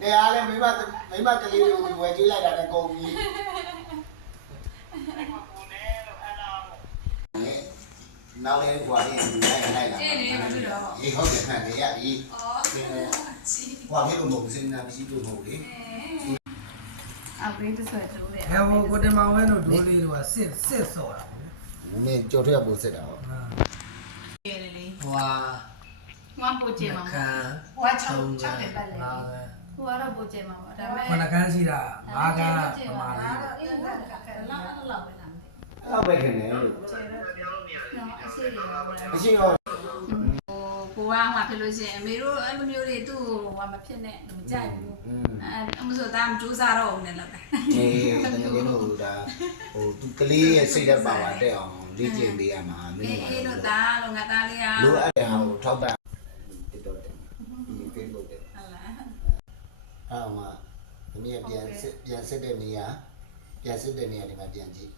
နေရာလဲမိမကလေးကိုဝယ်ကြည့်လိုက်တာနဲ့ကုန်ပြီနောက်လေးကွာလေးလိုက်လာအေးဟုတ်တယ်ခံရပြီဟောခဲ့လို့မဟုတ်ဘူးစင်နာမရှိလို့မဟုတ်လေ အော်ဘေးတဆွဲတိုးတယ် ဟဲ့ဟိုကိုတင်မောင်ဝဲတို့ဒိုးလေးတို့ကစစ်ဆော့တာပေါ့ မင်းကြော်ထွက်ပို့စစ်တာဟော ကဲလေလေ ဟွာ ငါပို့ချင်မှာ ခံ ဟိုက6တယ်ပတ်လေဟိုကတော့ပို့ချင်မှာပေါ့ဒါပေမဲ့ ခဏခန်းရှိတာ5ခန်းပမာလေး အေးလောက်လောက်ပဲလား အဲ့တော့ပဲခင်ဗျာလို့ ကျေတော့နော်အရှိတွေပါ အရှိရော ကိုကမှဖြစ်လို့ရှိရင်အမေတို့အဲ့လိုမျိုးတွေသူ့ဟိုမဖြစ်နဲ့မကြိုက်ဘူးအမဆိုသားမကြိုးစားတော့ဘူးနဲ့လောက်ပဲ အေးတကယ်လို့ဒါဟိုသူကလေးရဲ့စိတ်သက်ပါပါတက်အောင်လေ့ကျင့်ပေးရမှာမင်း အေးတို့သားလို့ငါသားလေးက လိုအပ်တဲ့ဟာကိုထောက်ပံ့တက်တော့တယ်ဒီ Facebook တက် ဟုတ်လား အဲ့မှာမင်းပြန်စစ်တဲ့နေရာဒီမှာပြန်ကြည့်